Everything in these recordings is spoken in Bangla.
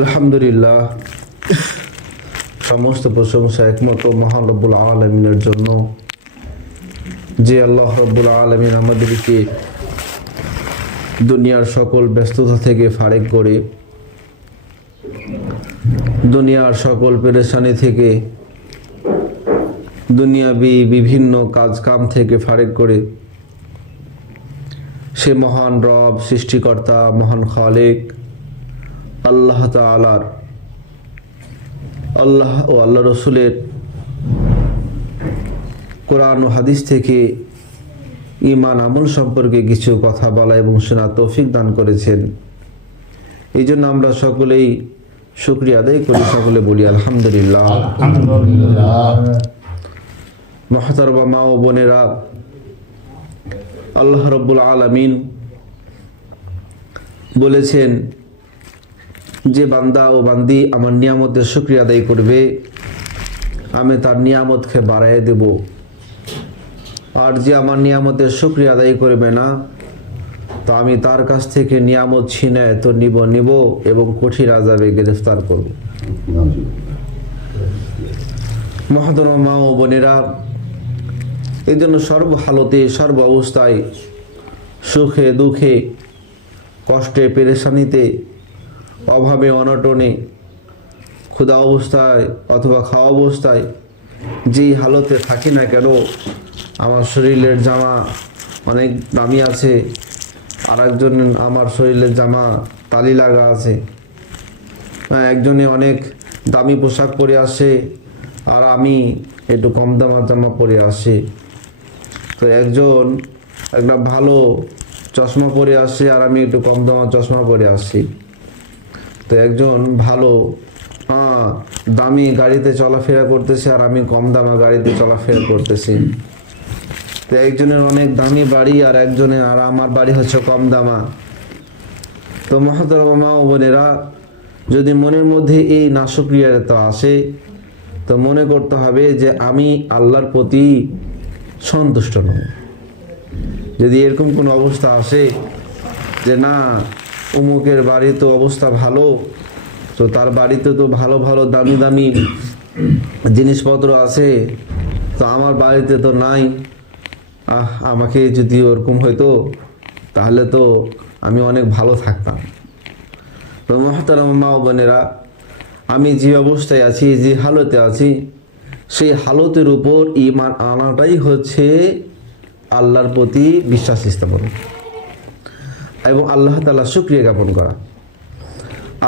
আলহামদুলিল্লাহ। সমস্ত প্রশংসা একমাত্র মহান রব্বুল আলমিনের জন্য। যে আল্লাহ রব্বুল আলমিন আমাদেরকে দুনিয়ার সকল ব্যস্ততা থেকে ফারেক করে, দুনিয়ার সকল পেরেশানি থেকে, দুনিয়াবি বিভিন্ন কাজকাম থেকে ফারেক করে, সে মহান রব, সৃষ্টিকর্তা, মহান খালেক আল্লাহ তালার আল্লাহ ও আল্লাহ রসুলের কোরআন ও হাদিস থেকে ইমান আমল সম্পর্কে কিছু কথা বলা এবং শোনা তৌফিক দান করেছেন। এই জন্য আমরা সকলেই শুক্রিয়া আদায় করি সকলে বলি আলহামদুলিল্লাহ। মহাতরবা মা ও বোনেরা আল্লাহ রব্বুল আলমিন বলেছেন যে বান্দা ও বান্দি আমার নিয়ামতের শুক্রিয়া আদায় করবে, আমি তার নিয়ামতকে বাড়াই দেব। আর যে আমার নিয়ামতের শুক্রিয়া আদায় করবে না, তো আমি তার কাছ থেকে নিয়ামত ছিনায় তো নিব নিব এবং কঠিন আজাবে গ্রেফতার করব। মহাতরমা মা ও বোনেরা, এই জন্য সর্ব হালতে, সর্ব অবস্থায় সুখে, দুঃখে, কষ্টে, পেরেশানিতে অভাবে, অনটনে, ক্ষুধা অবস্থায় অথবা খাওয়া অবস্থায় যেই হালতে থাকি না কেন, আমার শরীরের জামা অনেক দামি আছে আর একজন আমার শরীরের জামা তালি লাগা আছে। একজনে অনেক দামি পোশাক পরে আসে আর আমি একটু কম দামার জামা পরে আসি। তো একজন একটা ভালো চশমা পরে আসে আর আমি একটু কম দামার চশমা পরে আসি। তো একজন ভালো দামি গাড়িতে চলাফেরা করতেছে আর আমি কম দামা গাড়িতে চলাফেরা করতেছি। তো একজনের অনেক দামি বাড়ি আর একজনের, আর আমার বাড়ি হচ্ছে কম দামা। তো মহাতরমা মা ও বোনেরা, যদি মনের মধ্যে এই নাশক্রিয়াতা আসে, তো মনে করতে হবে যে আমি আল্লাহর প্রতি সন্তুষ্ট নই। যদি এরকম কোনো অবস্থা আসে যে না অমুকের বাড়ি তো অবস্থা ভালো, তো তার বাড়িতে তো ভালো ভালো, দামি দামি জিনিসপত্র আছে, তো আমার বাড়িতে তো নাই। আহ, আমাকে যদি ওরকম হইতো, তাহলে তো আমি অনেক ভালো থাকতাম। তো মহাতারাম মা ও বোনেরা, আমি যে অবস্থায় আছি, যে হালতে আছি, সেই হালতের উপর ইমান আনাটাই হচ্ছে আল্লাহর প্রতি বিশ্বাস স্থাপন। এবং আল্লাহ তালা শুক্রিয়া জ্ঞাপন করা।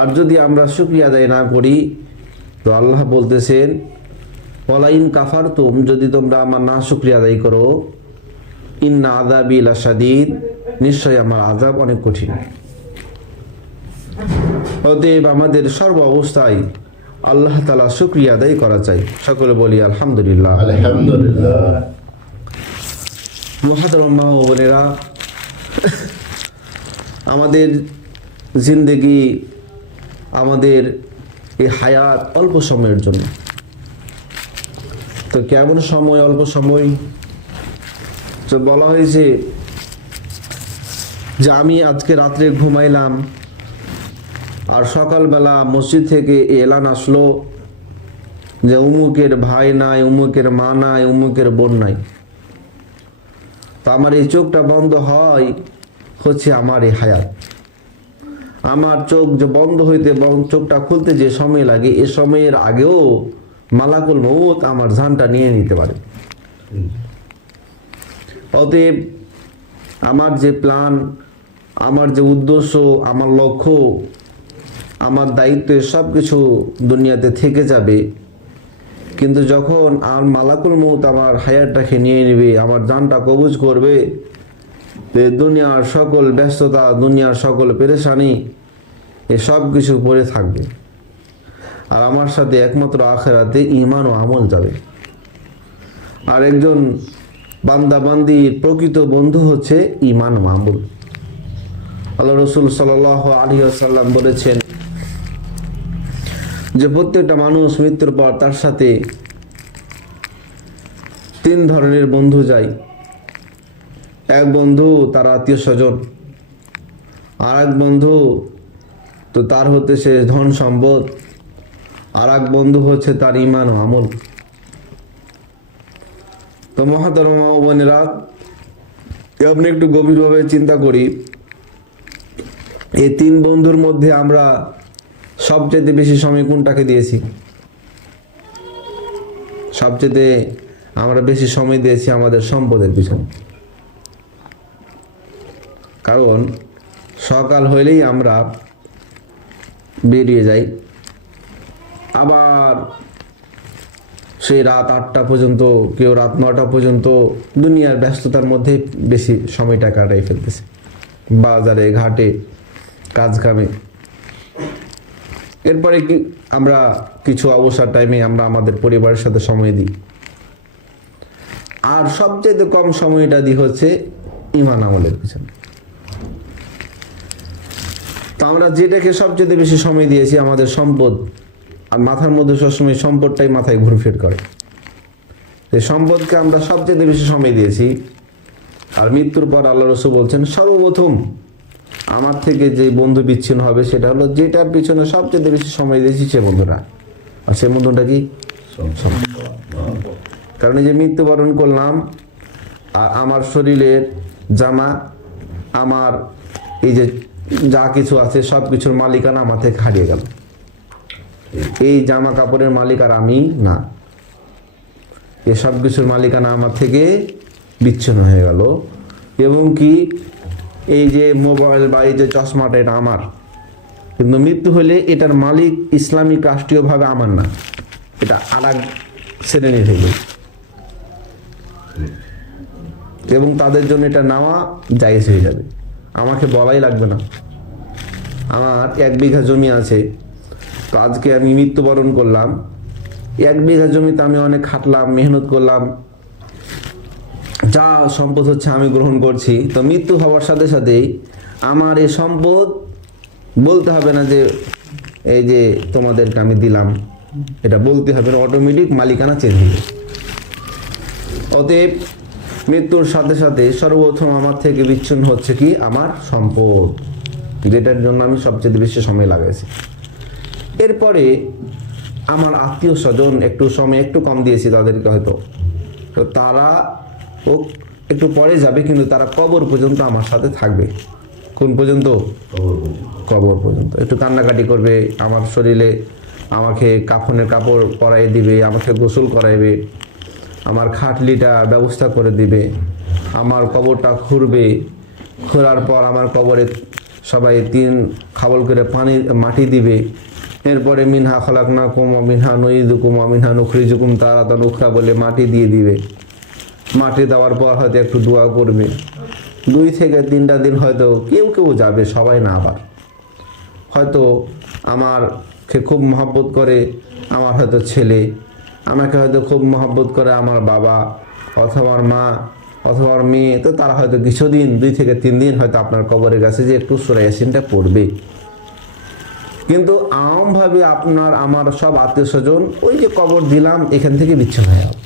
আর যদি আমরা শুক্রিয়া আদায় না করি তো আল্লাহ বলতেছেন ওলাইন কাফার তুম যদি তোমরা আমার না শুক্রিয়া আদায় করো ইন্না আদাবি লাসাদিদ নিশ্চয়ই আমার আজাব অনেক কঠিন। অতএব আমাদের সর্ব অবস্থায় আল্লাহ তালা শুক্রিয়া আদায় করা চাই। সকলে বলি আলহামদুলিল্লাহ। আলহামদুলিল্লাহ। ও বোনেরা আমাদের জিন্দেগি, আমাদের এই হায়াত অল্প সময়ের জন্য। তো কেমন সময় অল্প সময়? তো বলা হয়েছে যে আমি আজকে রাত্রে ঘুমাইলাম আর সকালবেলা মসজিদ থেকে এলান আসলো যে উমুকের ভাই নাই, উমুকের মা নাই, উমুকের বোন নাই। তো আমার এই চোখটা বন্ধ হয় হচ্ছে আমার এই হায়াত। আমার চোখ যে বন্ধ হইতে এবং চোখটা খুলতে যে সময় লাগে, এ সময়ের আগেও মালাকুল মৌত আমার জানটা নিয়ে নিতে পারে। অতএব আমার যে প্ল্যান, আমার যে উদ্দেশ্য, আমার লক্ষ্য, আমার দায়িত্ব সব কিছু দুনিয়াতে থেকে যাবে। কিন্তু যখন আর মালাকুল মৌত আমার হায়ারটাকে নিয়ে নেবে, আমার জানটা কবুজ করবে দুনিয়ার সকল ব্যস্ততা, দুনিয়ার সকল পেরেশানি সব কিছু পড়ে থাকবে। আর আমার সাথে একমাত্র আখেরাতে ইমান ও আমল যাবে। আর একজন বান্দা, বান্দির প্রকৃত বন্ধু হচ্ছে ইমান ও আমল আল্লাহ রসুল সাল আলী আসাল্লাম বলেছেন যে প্রত্যেকটা মানুষ মৃত্যুর পর তার সাথে তিন ধরনের বন্ধু যায়। এক বন্ধু, তার আত্মীয় স্বজন। আর এক বন্ধু, তো তার হতে সে ধন সম্পদ। আর এক বন্ধু হচ্ছে তার ইমান আমল। তো মহাতরমা বোনেরা আপনি একটু গভীরভাবে চিন্তা করি। এই তিন বন্ধুর মধ্যে আমরা সবচেয়ে বেশি সময় কোনটাকে দিয়েছি? সবচেয়ে আমরা বেশি সময় দিয়েছি আমাদের সম্পদের পিছনে। কারণ সকাল হইলেই আমরা বেরিয়ে যাই। আবার সেই রাত আটটা পর্যন্ত কেউ রাত নটা পর্যন্ত দুনিয়ার ব্যস্ততার মধ্যে বেশি সময়টা কাটাই ফেলতেছে। বাজারে, ঘাটে কাজ কামে এরপরে কি আমরা কিছু অবসর টাইমে আমরা আমাদের পরিবারের সাথে সময় দিই। আর সবচেয়ে কম সময়টা দিই হচ্ছে ইমান আমলের পিছনে। আমরা যেটাকে সবচেয়ে বেশি সময় দিয়েছি, আমাদের সম্পদ, আর মাথার মধ্যে সবসময় সম্পদটাই মাথায় ঘুরফির করে। এই সম্পদকে আমরা সবচেয়ে বেশি সময় দিয়েছি, আর মৃত্যুর পর আল্লাহ রসু বলছেন, সর্বপ্রথম আমার থেকে যে বন্ধু বিচ্ছিন্ন হবে, সেটা হলো যেটার পিছনে সবচেয়ে বেশি সময় দিয়েছি সে বন্ধুরা আর সে বন্ধুটা কি? কারণ এই যে মৃত্যুবরণ করলাম, আর আমার শরীরের জামা, আমার এই যে যা কিছু আছে, সব কিছুর মালিকানা আমার থেকে হারিয়ে গেল। এই জামা কাপড়ের মালিক আর আমি না। এ সব কিছুর মালিকানা আমার থেকে বিচ্ছিন্ন হয়ে গেল। এবং কি, এই যে মোবাইল বা এই যে চশমাটা, এটা আমার। কিন্তু মৃত্যু হলে এটার মালিক ইসলামিক রাষ্ট্রীয়ভাবে আমার না। এটা আর এক শ্রেণির এবং তাদের জন্য এটা নেওয়া জায়জ হয়ে যাবে। আমাকে বলাই লাগবে না। আমার এক বিঘা জমি আছে। তো আজকে আমি মৃত্যুবরণ করলাম। এক বিঘা জমিতে আমি অনেক খাটলাম, মেহনত করলাম। যা সম্পদ হচ্ছে আমি গ্রহণ করছি। তো মৃত্যু হওয়ার সাথে সাথেই আমার এই সম্পদ বলতে হবে না যে, এই যে তোমাদেরকে আমি দিলাম। এটা বলতে হবে না অটোমেটিক মালিকানা চেঞ্জ হয়ে অতএব মৃত্যুর সাথে সাথে সর্বপ্রথম আমার থেকে বিচ্ছিন্ন হচ্ছে কি? আমার সম্পদ। যেটার জন্য আমি সবচেয়ে বেশি সময় লাগাইছি। এরপরে আমার আত্মীয় স্বজন একটু সময় একটু কম দিয়েছি তাদেরকে হয়তো। তো তারা ও একটু পরে যাবে, কিন্তু তারা কবর পর্যন্ত আমার সাথে থাকবে। কোন পর্যন্ত? কবর পর্যন্ত। একটু কান্নাকাটি করবে, আমার শরীরে আমাকে কাফনের কাপড় পরাই দিবে, আমাকে গোসল করাইবে। আমার খাটলিটা ব্যবস্থা করে দিবে, আমার কবরটা খুঁড়বে, খোঁড়ার পর আমার কবরে সবাই তিন খাবল করে পানি, মাটি দিবে। এরপরে, মিনহা খলাক না কুম মিনহা নইদুকুম মিনহা নুখরি জুকুম তারা তা নুখরা বলে মাটি দিয়ে দিবে। মাটি দেওয়ার পর হয়তো একটু দোয়া করবে। দুই থেকে তিনটা দিন হয়তো কেউ কেউ যাবে, সবাই না আবার। হয়তো আমারকে খুব মহব্বত করে, আমার হয়তো ছেলে আমাকে হয়তো খুব মহব্বত করে আমার বাবা অথবা আমার মা অথবা আমার মেয়ে, তো তারা হয়তো কিছুদিন, দুই থেকে তিন দিন হয়তো আপনার কবরের কাছে যে একটু সুরাইয়াসিনটা পড়বে। কিন্তু আমভাবে আপনার, আমার সব আত্মীয় স্বজন ওই যে কবর দিলাম, এখান থেকে বিচ্ছিন্ন হয়ে যাবে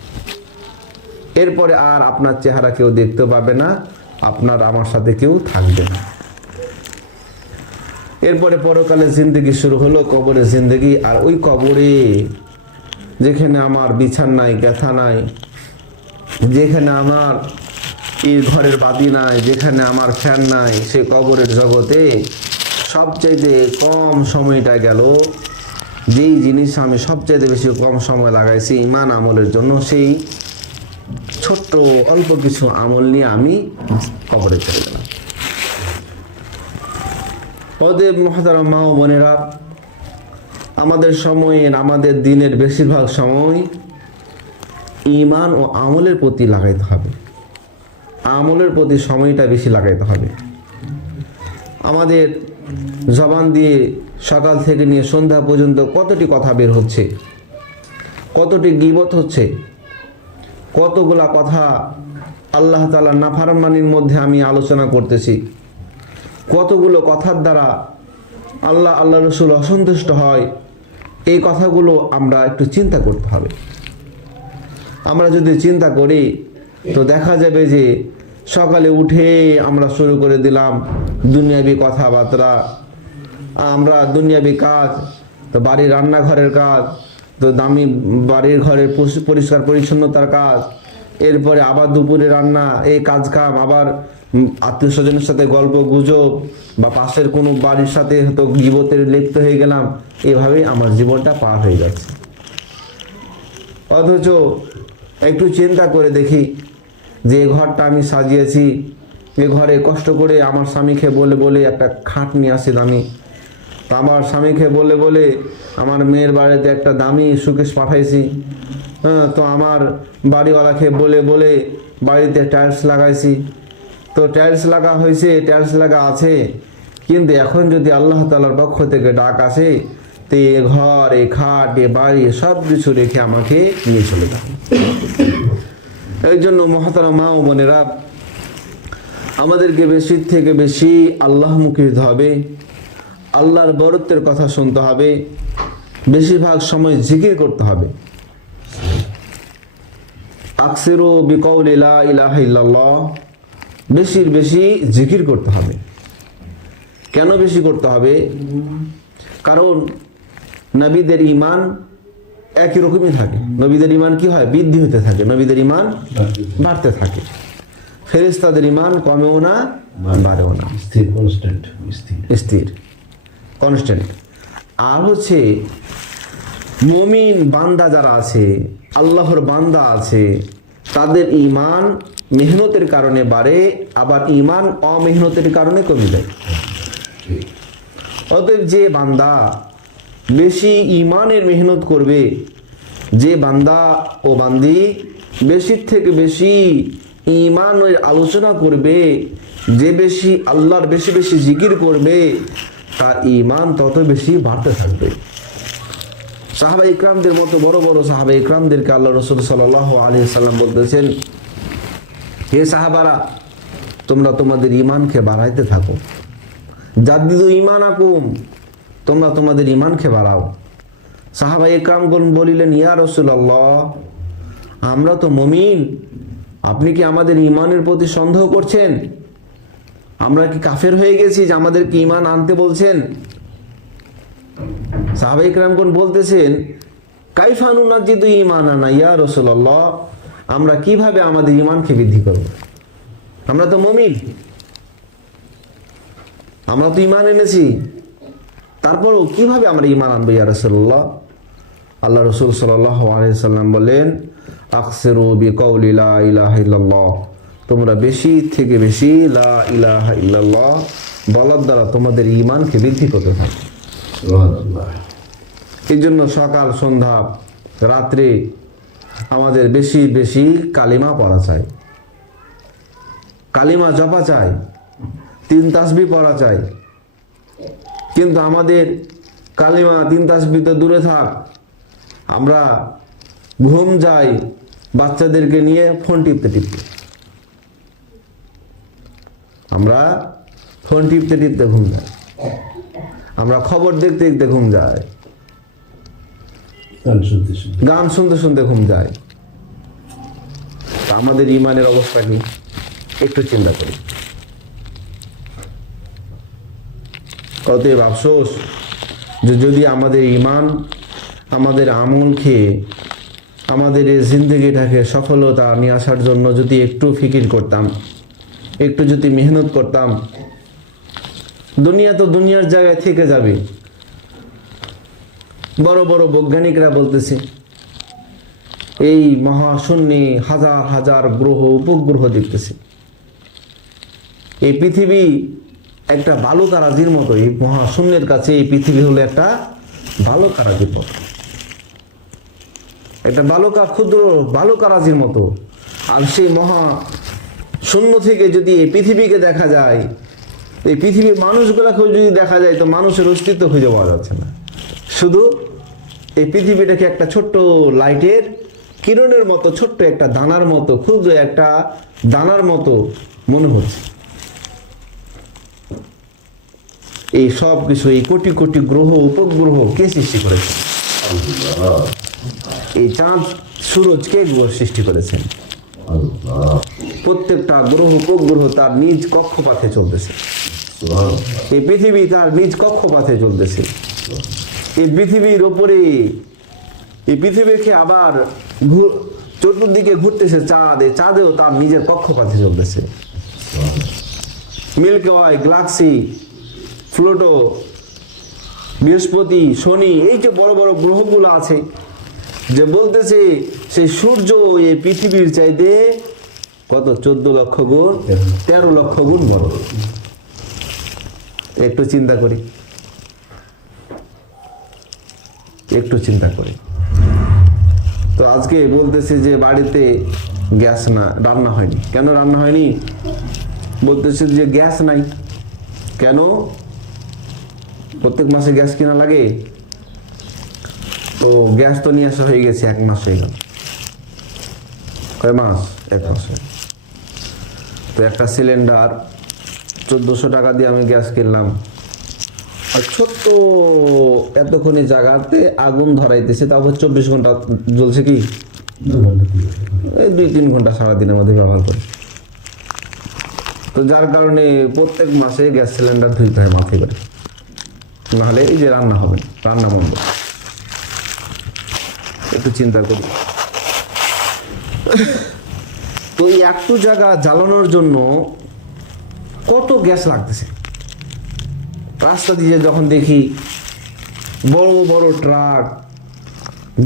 এরপরে আর আপনার চেহারা কেউ দেখতে পাবে না, আপনার আমার সাথে কেউ থাকবে না। এরপরে পরকালে জিন্দগি শুরু হলো, কবরের জিন্দগি, আর ওই কবরে যেখানে আমার বিছান নাই, ব্যথা নাই, যেখানে আমার এই ঘরের বাতি নাই, যেখানে আমার ফ্যান নাই, সে কবরের জগতে সবচাইতে কম সময়টা গেল। যেই জিনিস আমি সবচাইতে বেশি কম সময় লাগাইছি ইমান আমলের জন্য, সেই ছোট্ট অল্প কিছু আমল নিয়ে আমি কবরে চলে গেলাম। মহাতারা মা ও বোনেরা আমাদের সময়ের আমাদের দিনের বেশিরভাগ সময় ইমান ও আমলের প্রতি লাগাইতে হবে। আমলের প্রতি সময়টা বেশি লাগাইতে হবে। আমাদের জবান দিয়ে সকাল থেকে নিয়ে সন্ধ্যা পর্যন্ত কতটি কথা বের হচ্ছে, কতটি গিবত হচ্ছে, কতগুলা কথা আল্লাহ তালা নাফারমানির মধ্যে আমি আলোচনা করতেছি, কতগুলো কথার দ্বারা আল্লাহ আল্লাহ রসুল অসন্তুষ্ট হয় এই কথাগুলো আমরা একটু চিন্তা করতে হবে। আমরা যদি চিন্তা করি, তো দেখা যাবে যে সকালে উঠে আমরা শুরু করে দিলাম দুনিয়াবি কথাবার্তা, আমরা দুনিয়াবি কাজ, তো বাড়ির রান্নাঘরের কাজ, তো দামি বাড়ির ঘরের পরিষ্কার পরিচ্ছন্নতার কাজ, এরপরে আবার দুপুরে রান্না, এই কাজ কাম আবার আত্মীয় স্বজনের সাথে গল্প, গুজব বা পাশের কোনো বাড়ির সাথে হয়তো গিবতের লিপ্ত হয়ে গেলাম, এভাবেই আমার জীবনটা পার হয়ে যাচ্ছে। অথচ একটু চিন্তা করে দেখি যে ঘরটা আমি সাজিয়েছি, এ ঘরে কষ্ট করে আমার স্বামীকে বলে বলে একটা খাট নিয়ে আসি দামি আমার স্বামীকে বলে বলে আমার মেয়ের বাড়িতে একটা দামি সুকেশ পাঠাইছি। হ্যাঁ তো আমার বাড়িওয়ালাকে বলে বলে বাড়িতে টাইলস লাগাইছি। তো টাইলস লাগা হয়েছে টাইলস লাগা আছে। কিন্তু এখন যদি আল্লাহ তালার পক্ষ থেকে ডাক আসে, তো এ ঘর, এ খাট, এ বাড়ি, সব কিছু রেখে আমাকে নিয়ে চলে যান। এই জন্য মহাতারা মা ও বোনেরা, আমাদেরকে বেশি থেকে বেশি আল্লাহমুখী হতে হবে, আল্লাহর বরত্বের কথা শুনতে হবে, বেশিরভাগ সময় জিকির করতে হবে। আকসেরো বিকৌল ইলা ইলাহা ইল্লাল্লাহ বেশির বেশি জিকির করতে হবে। কেন বেশি করতে হবে? কারণ নবীদের ইমান একই রকমই থাকে। নবীদের ইমান কি হয়? বৃদ্ধি হতে থাকে। নবীদের ইমান বাড়তে থাকে। ফেরিস্তাদের ইমান কমেও না বাড়েও না। স্থির কনস্ট্যান্ট স্থির। স্থির কনস্ট্যান্ট আর হচ্ছে মমিন বান্দা যারা আছে আল্লাহর বান্দা আছে তাদের ইমান মেহনতের কারণে বাড়ে আবার ইমান অমেহনতের কারণে কমে যায়। অতএব যে বান্দা বেশি ইমানের মেহনত করবে যে বান্দা ও বান্দি বেশি থেকে বেশি ইমানের আলোচনা করবে যে বেশি আল্লাহর বেশি বেশি জিকির করবে তার ইমান তত বেশি বাড়তে থাকবে। সাহাবা ইকরামদের মতো বড় বড় সাহাবা ইকরামদেরকে আল্লাহ রসুল সাল আলী সাল্লাম বলতেছেন হে সাহাবারা, তোমরা তোমাদের ইমানকে বাড়াইতে থাকো। জাদ্দিদু ইমান আকুম তোমরা তোমাদের ইমানকে বাড়াও। সাহাবা একরামগণ বলিলেন, ইয়া রসুল্লাহ আমরা তো মমিন, আপনি কি আমাদের ইমানের প্রতি সন্দেহ করছেন? আমরা কি কাফের হয়ে গেছি যে আমাদেরকে ইমান আনতে বলছেন? সাহাবা ইকরামগণ বলতেছেন কাইফানু নাজিদু ইমান আনা ইয়া রসুল্লাহ আমরা কীভাবে আমাদের ইমানকে বৃদ্ধি করব? আমরা তো মমিন। আমরা তো ইমান এনেছি। তারপরও কীভাবে আমরা ইমান আনব ইয়া রসুল্লাহ আল্লাহ রসুল সাল্লাম বলেন আকসেরু বি কৌলি লা ইলাহা তোমরা বেশি থেকে বেশি লা ইলাহা ইল্লাল্লাহ বলার দ্বারা তোমাদের ইমানকে বৃদ্ধি করতে থাকো। এই জন্য সকাল সন্ধ্যা রাত্রে আমাদের বেশি বেশি কালিমা পড়া চাই। কালিমা জপা চাই। তিন তাসবি পড়া চাই। কিন্তু আমাদের কালিমা তিন তাসবি তো দূরে থাক। আমরা ঘুম যাই, বাচ্চাদেরকে নিয়ে ফোন টিপতে টিপতে। আমরা ফোন টিপতে টিপতে ঘুম যাই। আমরা খবর দেখতে দেখতে ঘুম যায় গান শুনতে শুনতে। ঘুম যায়। আমাদের ইমানের অবস্থা কি? একটু চিন্তা করি। অতএব আফসোস যে যদি আমাদের ইমান, আমাদের আমলকে আমাদের এই জিন্দগিটাকে সফলতা নিয়ে আসার জন্য যদি একটু ফিকির করতাম, একটু যদি মেহনত করতাম, দুনিয়া তো দুনিয়ার জায়গায় থেকে যাবে। বড় বড় বৈজ্ঞানিকরা বলতেছে, এই মহাশূন্যে হাজার হাজার গ্রহ, উপগ্রহ দেখতেছে। এই পৃথিবী একটা বালুকারাজির মতো, এই মহাশূন্যের কাছে এই পৃথিবী হলো একটা বালুকারাজির মতো একটা বালুকা ক্ষুদ্র বালুকারাজির মতো। আর সেই মহা শূন্য থেকে যদি এই পৃথিবীকে দেখা যায়, এই পৃথিবীর মানুষগুলাকেও যদি দেখা যায়, তো মানুষের অস্তিত্ব খুঁজে পাওয়া যাচ্ছে না। শুধু এই পৃথিবীটাকে একটা ছোট্ট লাইটের কিরণের মতো, ছোট্ট একটা দানার মতো ক্ষুদ্র একটা দানার মতো মনে হচ্ছে। এই সব কিছু, এই কোটি কোটি গ্রহ, উপগ্রহ কে সৃষ্টি করেছে? এই চাঁদ, সুরজ কে সৃষ্টি করেছেন প্রত্যেকটা গ্রহ, উপগ্রহ তার নিজ কক্ষপাথে চলতেছে। এই পৃথিবী তার নিজ কক্ষপথে চলতেছে। এই পৃথিবীর ওপরে, এই পৃথিবীকে আবার চতুর্দিকে ঘুরতেছে চাঁদে, চাঁদেও তার নিজের কক্ষপথে চলতেছে। মিল্কি ওয়াই গ্লাক্সি ফ্লুটো বৃহস্পতি, শনি, এই যে বড় বড় গ্রহগুলো আছে, যে বলতেছে সেই সূর্য এই পৃথিবীর চাইতে কত? চোদ্দ লক্ষ গুণ, তেরো লক্ষ গুণ বড়। একটু চিন্তা করি। একটু চিন্তা করি। তো আজকে বলতেছে যে বাড়িতে গ্যাস না, রান্না হয়নি। কেন রান্না হয়নি? বলতেছে যে গ্যাস নাই। কেন? প্রত্যেক মাসে গ্যাস কিনা লাগে? তো গ্যাস তো নিয়ে আসা হয়ে গেছে, এক মাস হয়ে গেল। কয় মাস? এক মাস তো একটা সিলিন্ডার চোদ্দোশো টাকা দিয়ে আমি গ্যাস কিনলাম। ছোট্ট এতক্ষণে জায়গাতে আগুন ধরাইতেছে তারপর চব্বিশ ঘণ্টা জ্বলছে কি? এই দুই তিন ঘণ্টা সারাদিনের মধ্যে ব্যবহার করি। তো যার কারণে প্রত্যেক মাসে গ্যাস সিলিন্ডার ধুইতে হয় মাথায় করে। নাহলে এই যে রান্না হবে রান্না বন্ধ। একটু চিন্তা করি। তো এই একটু জায়গা জ্বালানোর জন্য কত গ্যাস লাগতেছে? রাস্তা দিয়ে যখন দেখি বড় বড় ট্রাক,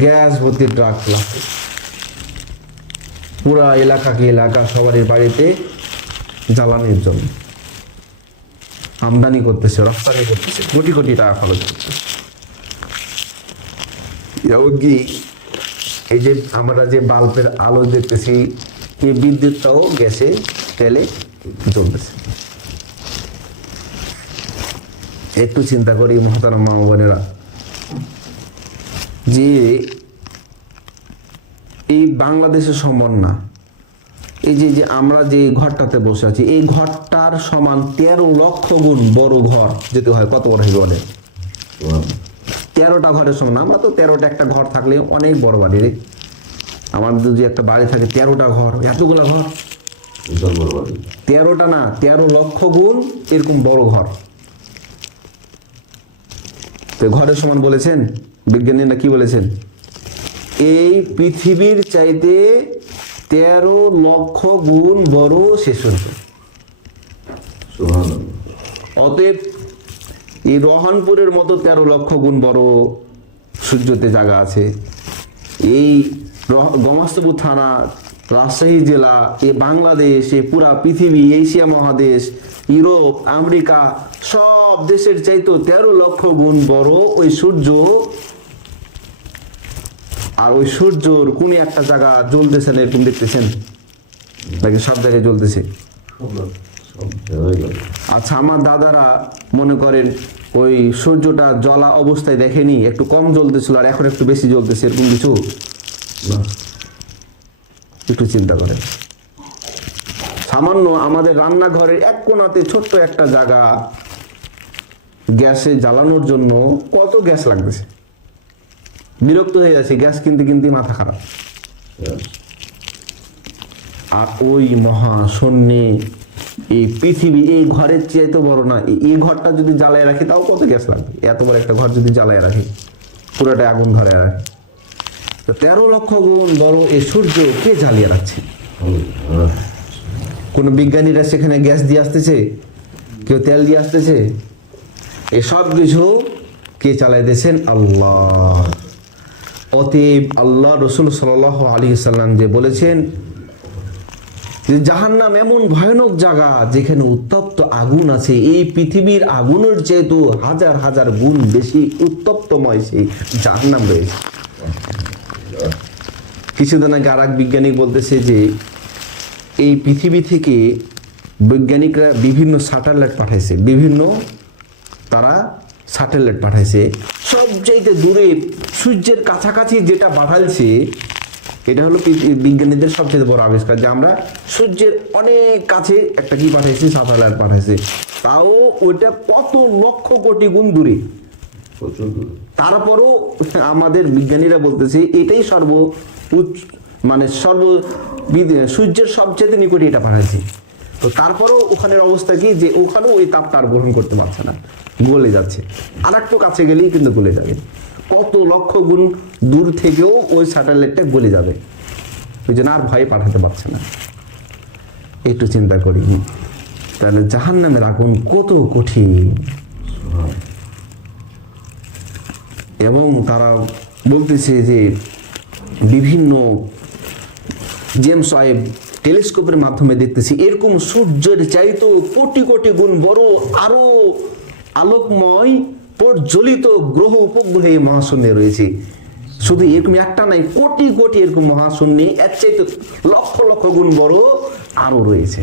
গ্যাস ভর্তি ট্রাক পুরা এলাকাকে এলাকা? সবারই বাড়িতে জ্বালানির জন্য। আমদানি করতেছে, রপ্তানি করতেছে, কোটি কোটি টাকা খরচ করছে এই যে আমরা যে বাল্বের আলো দেখতেছি, এই বিদ্যুৎটাও গ্যাসে, তেলে চলতেছে একটু চিন্তা করি মহতারাম মা বোনেরা। যে এই বাংলাদেশের সমান না। এই যে যে আমরা যে ঘরটাতে বসে আছি এই ঘরটার সমান তেরো লক্ষ গুণ বড় ঘর যেতে হয় কত বড় বলে তেরোটা ঘরের সমান আমরা তো তেরোটা একটা ঘর থাকলে অনেক বড় বাড়ি রে। আমাদের যদি একটা বাড়ি থাকে তেরোটা ঘর এতগুলা ঘর। বড়। তেরোটা না তেরো লক্ষ গুণ এরকম বড় ঘর। তো ঘরের সমান বলেছেন বিজ্ঞানীরা কি বলেছেন? এই পৃথিবীর চাইতে তেরো লক্ষ গুণ বড় শেষ অতএব এই রহনপুরের মতো তেরো লক্ষ গুণ বড় সূর্যতে জায়গা আছে। এই গমাস্তপুর থানা রাজশাহী জেলা এ বাংলাদেশ এ পুরা পৃথিবী এশিয়া মহাদেশ ইউরোপ, আমেরিকা, সব দেশের চাইতো তেরো লক্ষ গুণ বড় ওই সূর্য। আর ওই সূর্যর কোন একটা জায়গা জ্বলতেছে না, এরকম দেখতেছেন? নাকি সব জায়গায় জ্বলতেছে? আচ্ছা আমার দাদারা মনে করেন ওই সূর্যটা জ্বলা অবস্থায় দেখেনি, একটু কম জ্বলতেছিল আর এখন একটু বেশি জ্বলতেছে, এরকম কিছু? একটু চিন্তা করেন। সামান্য আমাদের রান্নাঘরের এক কোণাতে ছোট্ট একটা জায়গা গ্যাসে জ্বালানোর জন্য কত গ্যাস লাগতেছে? বিরক্ত হয়ে যাচ্ছে, গ্যাস কিনতে কিনতে মাথা খারাপ। আর ওই মহা শূন্যে এই পৃথিবী, এই ঘরের চেয়ে তো বড় না, এই- ঘরটা যদি জ্বালায় রাখি, তাও কত গ্যাস লাগবে? এত বড় একটা ঘর যদি জ্বালায় রাখি পুরোটা আগুন ধরে রাখি তো তেরো লক্ষ গুণ বড় এই সূর্য কে জ্বালিয়ে রাখছে। কোনো বিজ্ঞানীরা সেখানে গ্যাস দিয়ে আসতেছে? কেউ তেল দিয়ে আসতেছে? এই সব কিছু কে চালাইতেছেন? আল্লাহ। অতএব আল্লাহ রসুল সাল আলী সাল্লাম যে বলেছেন যে জাহান্নাম এমন ভয়ানক জায়গা যেখানে উত্তপ্ত আগুন আছে। এই পৃথিবীর আগুনের যেহেতু হাজার হাজার গুণ বেশি উত্তপ্তময় সেই জাহান্নাম রয়েছে। কিছুদিন আগে আর বিজ্ঞানী বলতেছে যে এই পৃথিবী থেকে বৈজ্ঞানিকরা বিভিন্ন স্যাটেলাইট পাঠাইছে বিভিন্ন তারা স্যাটেলাইট পাঠাইছে। সবচাইতে দূরে সূর্যের কাছাকাছি যেটা পাঠাইছে এটা হলো বিজ্ঞানীদের সবচেয়ে বড় আবিষ্কার যে আমরা সূর্যের অনেক কাছে একটা কি পাঠাইছি স্যাটেলাইট পাঠাইছে। তাও ওইটা কত লক্ষ কোটি গুণ দূরে। তারপরও আমাদের বিজ্ঞানীরা বলতেছে এটাই সর্ব মানে সর্ব সূর্যের সবচেয়ে নিকটে এটা পাঠাইছে। তো তারপরেও ওখানের অবস্থা কি? যে ওখানেও ওই তাপটা আর গ্রহণ করতে পারছে না। গলে যাচ্ছে। আর একটু কাছে গেলেই কিন্তু গলে যাবে। কত লক্ষ গুণ দূর থেকেও ওই স্যাটেলাইটটা গলে যাবে। ওই জন্য আর ভয়ে পাঠাতে পারছে না। একটু চিন্তা করি। তাহলে জাহান নামের আগুন কত কঠিন। এবং তারা বলতেছে যে বিভিন্ন জেমস ওয়েব টেলিস্কোপের মাধ্যমে দেখতেছি এরকম সূর্যের চাইতো কোটি কোটি গুণ বড় আরও আলোকময় প্রজ্বলিত গ্রহ উপগ্রহে এই মহাশূন্যে রয়েছে। শুধু এরকম একটা নাই কোটি কোটি এরকম মহাশূন্যে এর চাইতে লক্ষ লক্ষ গুণ বড় আরও রয়েছে।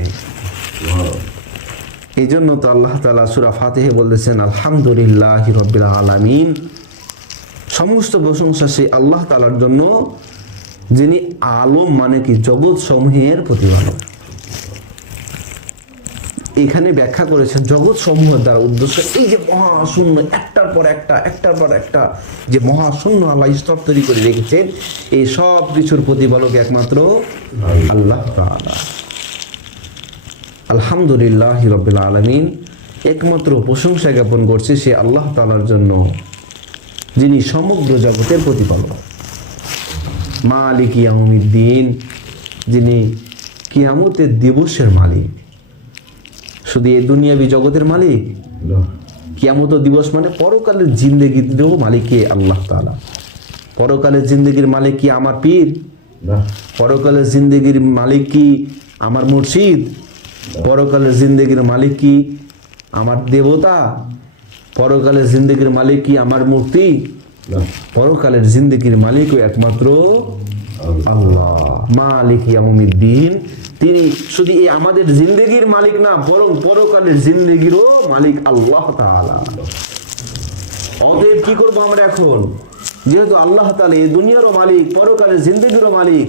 এই জন্য তো আল্লাহ তালা সুরা ফাতেহে বলতেছেন আলহামদুলিল্লাহ রবিল আলামিন। সমস্ত প্রশংসা সেই আল্লাহ তালার জন্য যিনি আলম মানে কি? জগৎ সমূহের প্রতিপালক। এখানে ব্যাখ্যা করেছে জগৎ সমূহের দ্বারা উদ্দেশ্য এই যে মহাশূন্য, একটার পর একটা, একটার পর একটা, যে মহাশূন্য আল্লাহ স্তর তৈরি করে রেখেছেন, এই সব কিছুর প্রতিপালক একমাত্র আল্লাহ আলহামদুলিল্লাহ রবিল আলমিন, একমাত্র প্রশংসা জ্ঞাপন করছে সে আল্লাহ তালার জন্য, যিনি সমগ্র জগতের প্রতিপালক। মালিক ইয়ামুদ্দিন যিনি কিয়ামতের দিবসের মালিক। শুধু এই দুনিয়াবি জগতের মালিক? কিয়ামত দিবস মানে পরকালের জিন্দগিরও মালিক কে আল্লাহ তাআলা। পরকালের জিন্দগির মালিক কি আমার পীর? পরকালের জিন্দগির মালিক কি আমার মুর্শিদ? পরকালের জিন্দগির মালিক কি আমার দেবতা? পরকালের জিন্দগির মালিক কি আমার মূর্তি? পরকালের জিন্দগির মালিকও একমাত্র আল্লাহ। মালিক ইয়ামুদ্দিন তিনি শুধু এই আমাদের জিন্দগির মালিক না, বরং পরকালের জিন্দগিরও মালিক আল্লাহ অতএব কি করব আমরা এখন? যেহেতু আল্লাহ তাআলা এই দুনিয়ারও মালিক, পরকালের জিন্দগিরও মালিক,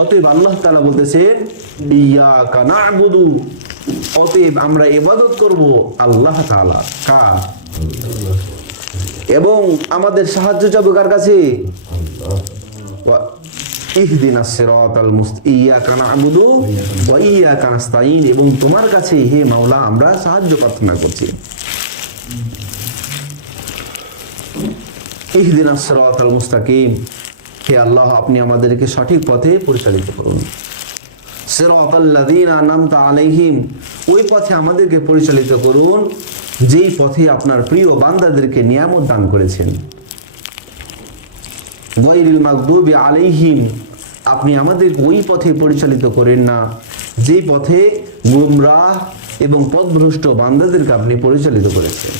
অতএব আল্লাহ তাআলা বলতেছেন, ইয়াকা না'বুদু। অতএব আমরা ইবাদত করব আল্লাহ তাআলা। কার? এবং আমাদের সাহায্য যাবে কার কাছে? এবং তোমার কাছে হে মাওলা আমরা সাহায্য প্রার্থনা করছি। ইহদিনাস সিরাতাল মুস্তাকিম। হে আল্লাহ আপনি আমাদেরকে সঠিক পথে পরিচালিত করুন। সিরাতাল্লাযীনা আনআমতা আলাইহিম। ওই পথে আমাদেরকে পরিচালিত করুন। যেই পথে আপনার প্রিয় বান্দাদেরকে নিয়ামত দান করেছেন। গৈরিল মাগদুবি আলাইহিম, আপনি আমাদের ওই পথে পরিচালিত করেন না। যেই পথে গুমরাহ এবং পথভ্রষ্ট বান্দাদেরকে আপনি পরিচালিত করেছেন।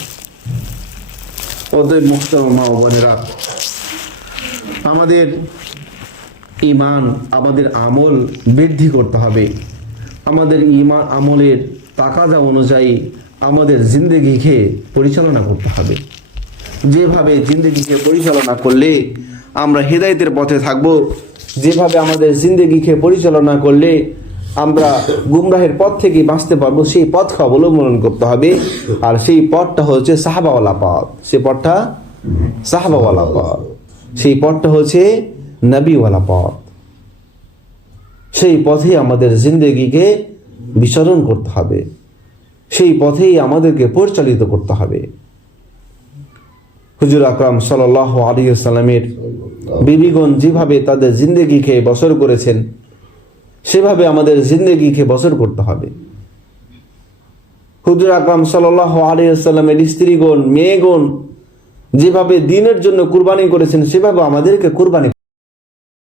অতএব মুক্ত মা ও বোনেরা, আমাদের ইমান আমাদের আমল বৃদ্ধি করতে হবে। আমাদের ইমান আমলের তাকাজা অনুযায়ী আমাদের জিন্দগিকে পরিচালনা করতে হবে। যেভাবে জিন্দগিকে পরিচালনা করলে আমরা হেদায়েতের পথে থাকব, যেভাবে আমাদের জিন্দগিকে পরিচালনা করলে আমরা গুমরাহের পথ থেকে বাঁচতে পারব, সেই পথকে অবলম্বন করতে হবে। আর সেই পথটা হচ্ছে সাহাবাওয়ালা পথ। সেই পথটা সাহাবাওয়ালা পথ। সেই পথটা হচ্ছে নবীওয়ালা পথ। সেই পথে আমাদের জিন্দগিকে বিচরণ করতে হবে। সেই পথেই আমাদেরকে পরিচালিত করতে হবে। হুজুর আকরাম সাল আলী সাল্লামের বিবিগণ যেভাবে তাদের জিন্দগিকে বসর করেছেন, সেভাবে আমাদের জিন্দগিকে বসর করতে হবে। হুজুর আকরাম সাল আলী সাল্লামের স্ত্রীগণ, মেয়েগণ যেভাবে দিনের জন্য কুরবানি করেছেন, সেভাবে আমাদেরকে কুরবানি